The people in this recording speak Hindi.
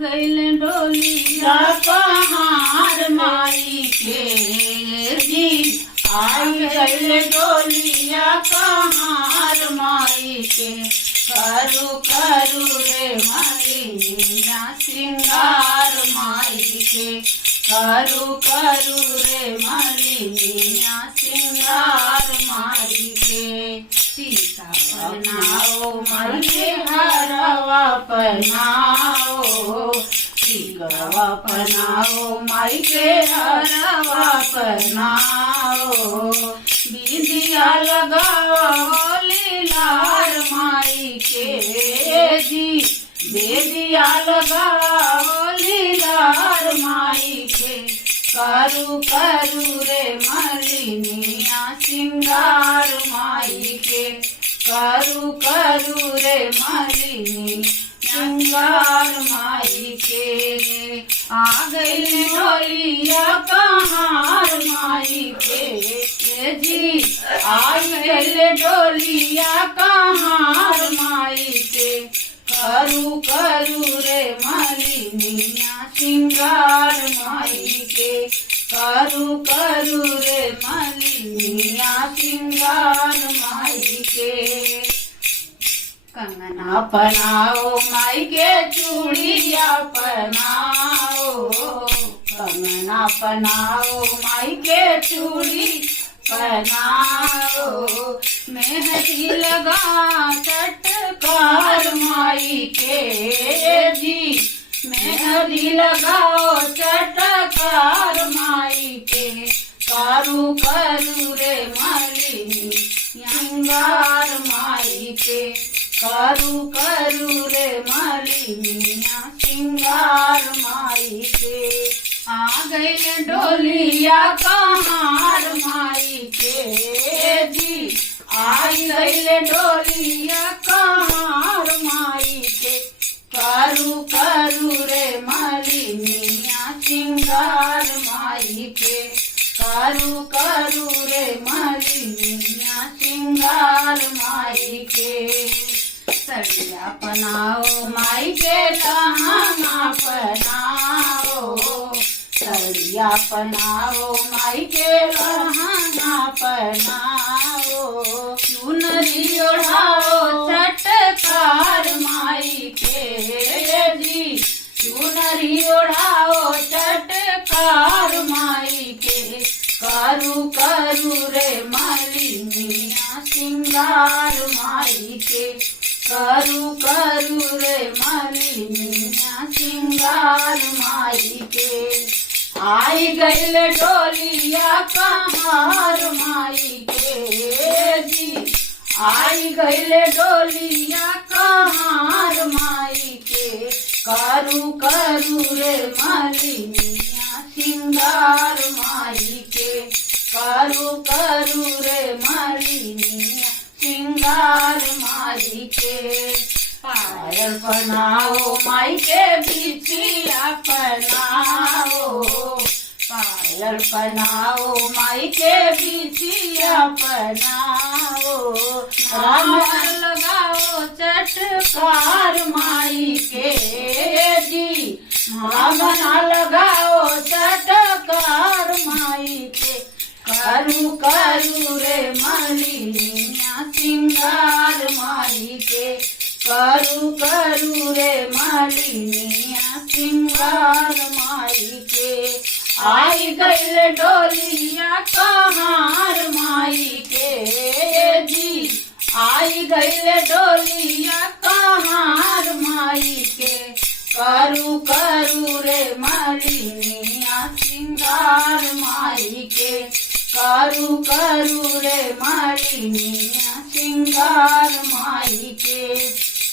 गइल डोलिया कहार माई के जी आई गइल डोलिया कहार माई के करू करू रे मलिनिया सिंगार माई के करू करू रे मलिनिया सिंगार माई के सीता बनाओ माई के हरवा पहनाओ टिकवा पहनाओ माई के हरवा पहनाओ बिंदिया लगाओ लीलार माई के जी बेदिया लगाओ लीलार माई के करू करू रे मलिनिया सिंगार माई के करू करू रे मलिनी सिंगार माई के आ गइल डोलिया कहार माई के जी आ गइल डोलिया कहार माई के करू करू रे मलिनिया सिंगार माई के करू करू रे मलिनिया सिंगार माई के कंगना पहनाओ माई के चूड़िया पहनाओ कंगना पहनाओ माई के चूड़ी पहनाओ मेहंदी लगा चटकार माई के जी मेहंदी लगाओ चटकार माई के करू करू रे मलिनी सिंगार माई के करू करू रे मलिनिया सिंगार माई के आ गइल डोलिया कहार माई के जी आई गइल डोलिया कहार माई के करू करू रे मलिनिया सिंगार माई के करू करू रे मलिनिया सिंगार माई के सड़िया पहनाओ माई के लहंगा पहनाओ सड़िया पहनाओ माई के लहंगा पहनाओ चुनरी ओढ़ाओ चटकार माई के जी चुनरी ओढ़ाओ चटकार माई के करू करू रे मलिनिया सिंगार माई के करू करू रे मलिनिया सिंगार माई के आई गइल डोलिया कहार माई के जी आई गइल डोलिया कहार माई के करू करू रे मलिनिया सिंगार माई के करू करू रे मलिनिया सिंगार माई के पायल पहनाओ माई के बिछिया पहनाओ पायल पहनाओ माई के बिछिया पहनाओ रामर लगाओ चटकार माई के जी रामना लगाओ चटकार माई के करू करू रे मलिनिया सिंगार माई के करू करू रे मलिनिया सिंगार माई के आई गइल डोलिया कहार माई के जी आई गइल डोलिया कहार माई के करू करू रे मलिनिया सिंगार माई के करू करू रे मलिनिया सिंगार माई के